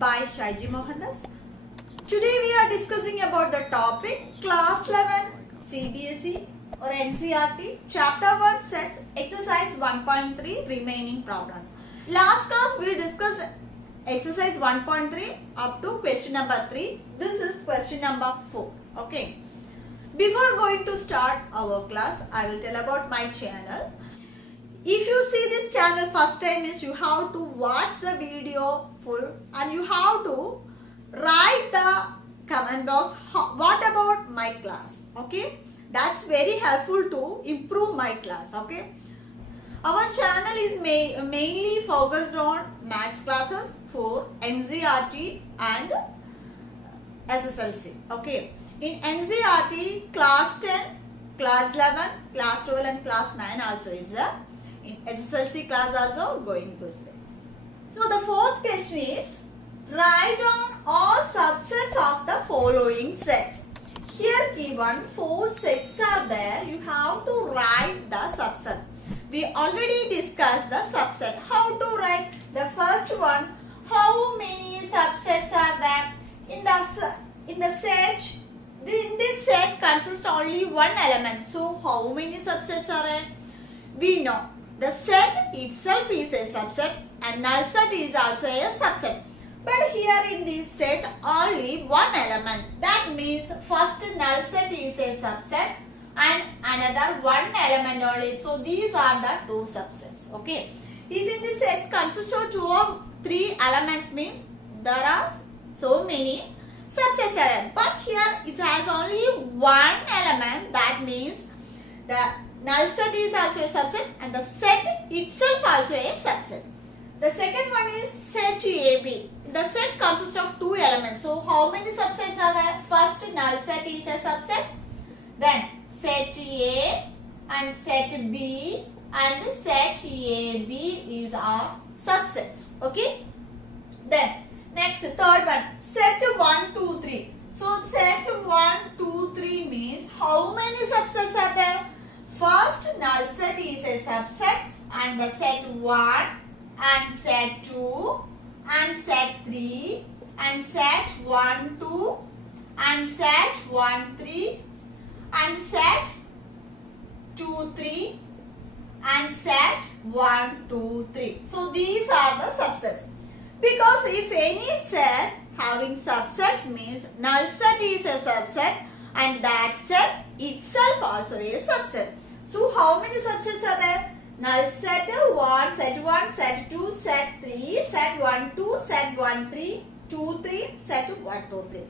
by Shaiji Mohandas. Today we are discussing about the topic Class 11 CBSE or NCERT Chapter 1 Sets Exercise 1.3 Remaining Problems. Last class we discussed Exercise 1.3 up to question number 3. This is question number 4. Okay. Before going to start our class, I will tell about my channel. If you see this channel first time, is you have to watch the video full and you have to write the comment box what about my class. Okay, that's very helpful to improve my class. Okay, our channel is mainly focused on maths classes for NCERT and SSLC. Okay, in NCERT class 10, class 11, class 12 and class 9 also is there. In SSLC class also going to stay. So the fourth question is, write down all subsets of the following sets. Here given 4 sets are there. You have to write the subset. We already discussed the subset. How to write the first one? How many subsets are there? In this set consists only one element. So how many subsets are there? We know the set itself is a subset and null set is also a subset. But here in this set only one element. That means first null set is a subset and another one element only. So these are the two subsets. Okay. If in this set consists of 2 or 3 elements means there are so many subsets. But here it has only one element. That means the null set is also a subset and the set itself also a subset. The second one is set AB. The set consists of 2 elements. So how many subsets are there? First null set is a subset. Then set A and set B and set AB is our subsets. Okay. Then next third one, set 1, 2, 3. So set 1, 2, 3 means how many subsets are there? First null set is a subset and the set 1 and set 2 and set 3 and set 1, 2 and set 1, 3 and set 2, 3 and set 1, 2, 3. So these are the subsets. Because if any set having subsets means null set is a subset and that set itself also is a subset. So how many subsets are there? Null set 1, set 1, set 2, set 3, set 1, 2, set 1, 3, 2, 3, set 1, 2, 3.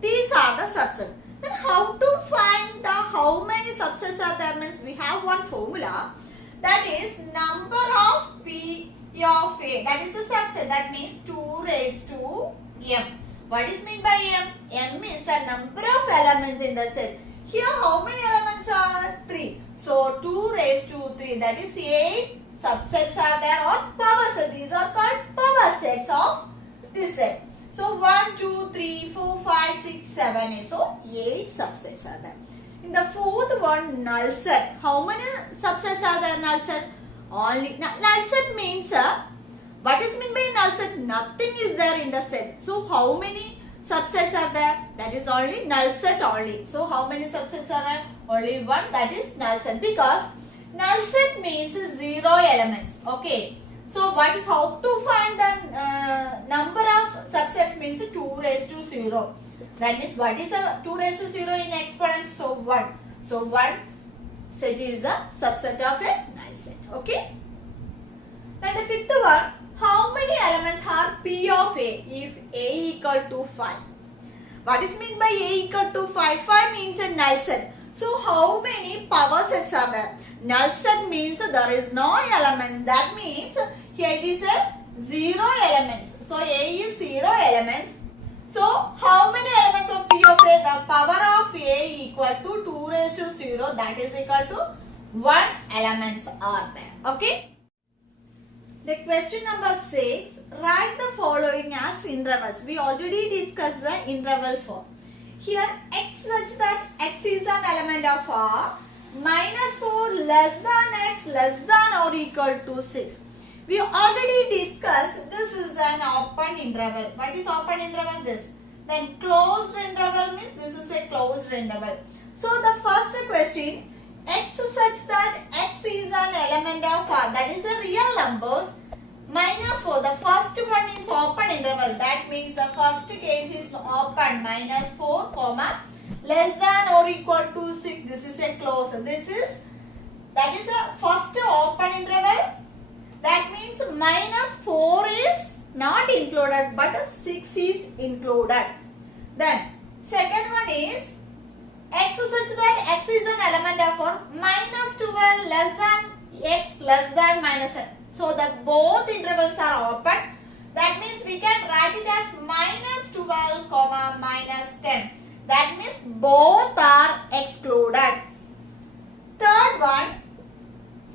These are the subsets. Then how to find the how many subsets are there means we have one formula, that is number of P of A, that is the subset, that means 2 raised to M. What is meant by M? M is the number of elements in the set. Here how many elements are? 3. So 2 raised to 3, that is 8 subsets are there or power sets. These are called power sets of this set. So 1, 2, 3, 4, 5, 6, 7. So 8 subsets are there. In the fourth one, null set. How many subsets are there null set? Only null set means what is meant by null set? Nothing is there in the set. So how many subsets are there? That is only null set only. So how many subsets are there? Only one, that is null set, because null set means 0 elements. Okay. So what is how to find the number of subsets means 2 raised to 0. That means what is 2 raised to 0 in exponents? So 1. So 1 set is a subset of a null set. Okay. Then the fifth one, how many elements are P of A if A equal to 5? What is meant by A equal to 5? 5 means a null set. So how many power sets are there? Null set means there is no elements. That means here it is a 0 elements. So A is 0 elements. So how many elements of P of A? The power of A equal to 2 raised to 0. That is equal to 1 elements are there. Okay. The question number 6, write the following as intervals. We already discussed the interval form. Here x such that x is an element of R, -4 less than x less than or equal to 6. We already discussed this is an open interval. What is open interval? This. Then closed interval means this is a closed interval. So the first question, x such that x is an element of R, that is a real numbers, minus 4. The first one is open interval. That means the first case is open, minus 4, comma, less than or equal to 6. This is a closed. That is a first open interval. That means minus 4 is not included but 6 is included. Then second one is x such that x is an element of R, minus 12 less than x less than minus 10. So that both intervals are open. That means we can write it as minus 12 comma minus 10. That means both are excluded. Third one,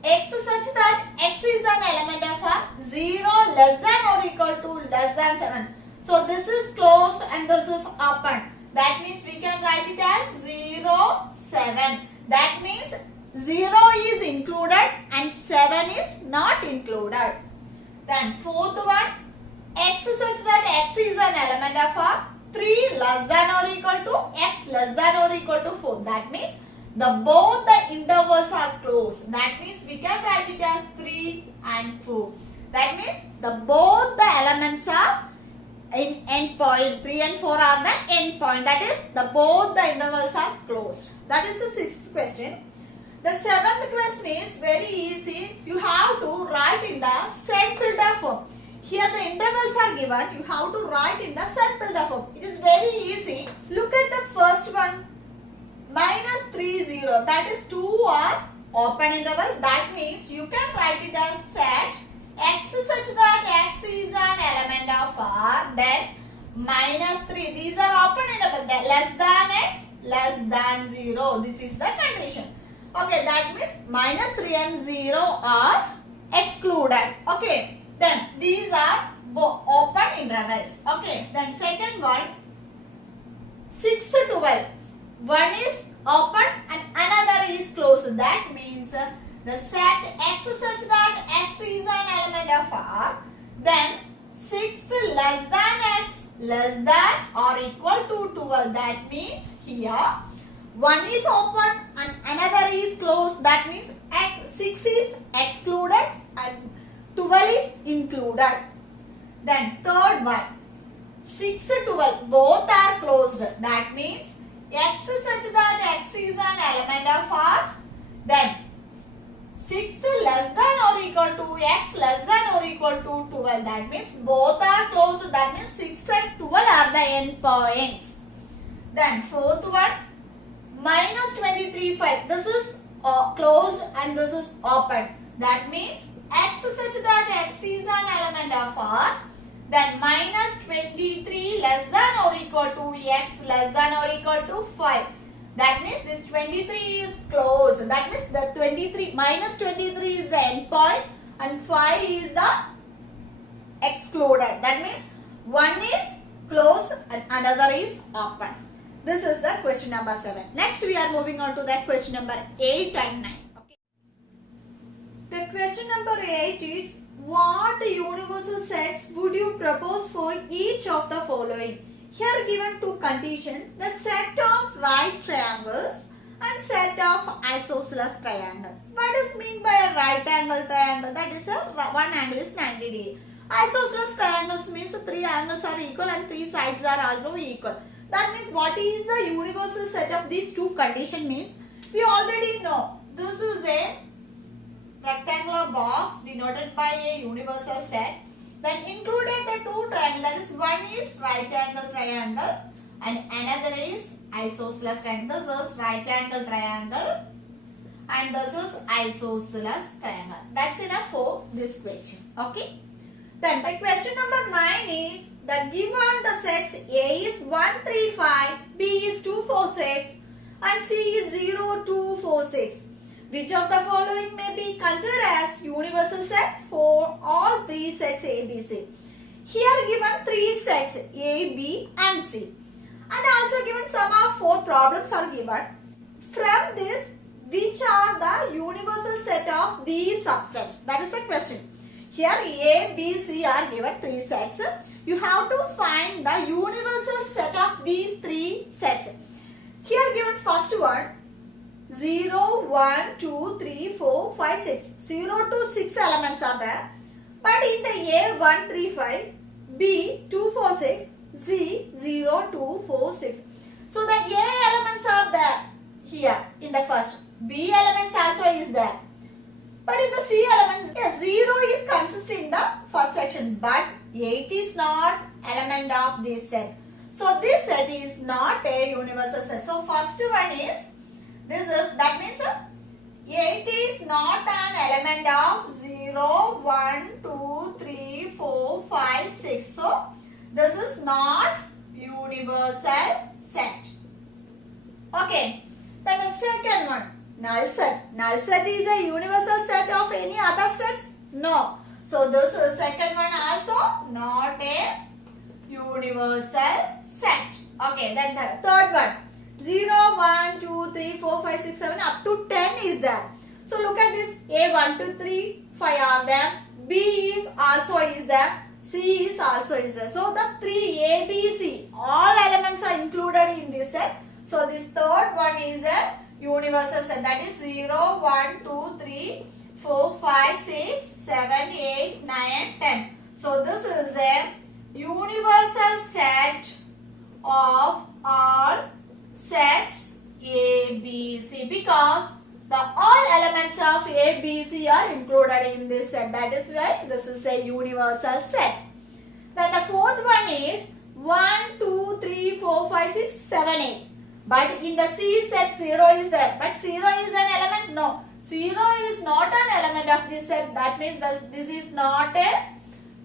x such that x is an element of R, 0 less than or equal to less than 7. So this is closed and this is open. That means we can write it as 0, 7. That means 0 is included and 7 is not included. Then fourth one, x such that x is an element of R, 3 less than or equal to x less than or equal to 4. That means both the intervals are closed. That means we can write it as 3 and 4. That means both the elements are in end point. 3 and 4 are the end point. That is both the intervals are closed. That is the sixth question. The seventh question is very easy. You have to write in the set tilde form. Here the intervals are given. You have to write in the set tilde form. It is very easy. Look at the first one. Minus 3, 0. That is 2 are open interval. That means you can write it as set x such that x is an element of R. Then minus 3. These are open interval. Less than x, less than 0. This is the condition. Okay, that means minus 3 and 0 are excluded. Okay, then these are open intervals. Okay, then second one, 6 to 12. One is open and another is closed. That means the set x such that x is an element of R. Then 6 less than x less than or equal to 12. That means here one is open and another is closed. That means 6 is excluded and 12 is included. Then third one, 6 to 12 both are closed. That means x such that x is an element of R. Then 6 less than or equal to x less than or equal to 12. That means both are closed. That means 6 and 12 are the end points. Then fourth one, minus 23, 5. This is closed and this is open. That means x such that x is an element of R. Then minus 23 less than or equal to x less than or equal to 5. That means this 23 is closed. That means the 23 minus 23 is the end point and 5 is the excluded. That means one is closed and another is open. This is the question number 7. Next we are moving on to the question number 8 and 9. Okay. The question number 8 is, what universal sets would you propose for each of the following? Here given two conditions, the set of right triangles and set of isosceles triangle. What does mean by a right angle triangle? That is one angle is 90 degrees. Isosceles triangles means 3 angles are equal and 3 sides are also equal. That means what is the universal set of these two conditions means? We already know this is a rectangular box denoted by a universal set. Then included the two triangles. That is, one is right angle triangle and another is isosceles triangle. This is right angle triangle and this is isosceles triangle. That's enough for this question. Okay. Then the question number 9 is that given the sets A is 1, 3, 5, B is 2, 4, 6 and C is 0, 2, 4, 6. Which of the following may be considered as universal set for all 3 sets A, B, C? Here given 3 sets A, B and C. And also given sum of 4 problems are given. From this, which are the universal set of these subsets? That is the question. Here A, B, C are given 3 sets. You have to find the universal set of these 3 sets. Here given first one 0, 1, 2, 3, 4, 5, 6. 0 to 6 elements are there. But in the A 1, 3, 5, B 2, 4, 6, Z 0, 2, 4, 6. So the A elements are there here in the first. B elements also is there. But in the C elements, yes, 0 is consisting in the first section. But 8 is not element of this set. So this set is not a universal set. So first one is, that means 8 is not an element of 0, 1, 2, 3, 4, 5, 6. So this is not universal set. Okay. Then the second one, null set. Null set is a universal set of any other sets? No. So this is second one also not a universal set. Okay. Then the third one, 0, 1, 2, 3, 4, 5, 6, 7 up to 10 is there. So look at this. A 1, 2, 3, 5 are there. B is also is there. C is also is there. So the 3 A, B, C all elements are included in this set. So this third one is a universal set, that is 0, 1, 2, 3, 4, 5, 6, 7, 8, 9, 10. So this is a universal set of all sets A, B, C, because the all elements of A, B, C are included in this set. That is why this is a universal set. Then the fourth one is 1, 2, 3, 4, 5, 6, 7, 8. But in the C set 0 is there. But 0 is an element? No. 0 is not an element of this set. That means this is not a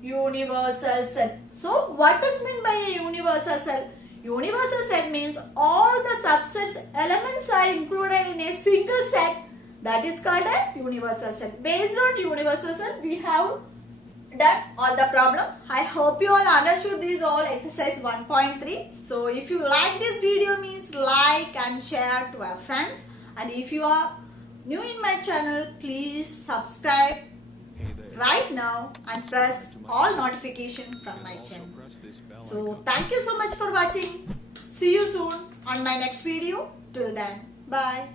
universal set. So what is meant by a universal set? Universal set means all the subsets elements are included in a single set. That is called a universal set. Based on universal set, we have done all the problems. I hope you all understood these all exercise 1.3. So if you like this video, means like and share to our friends. And if you are new in my channel, please subscribe right now and press all notification from my channel. So thank you so much for watching. See you soon on my next video. Till then, bye.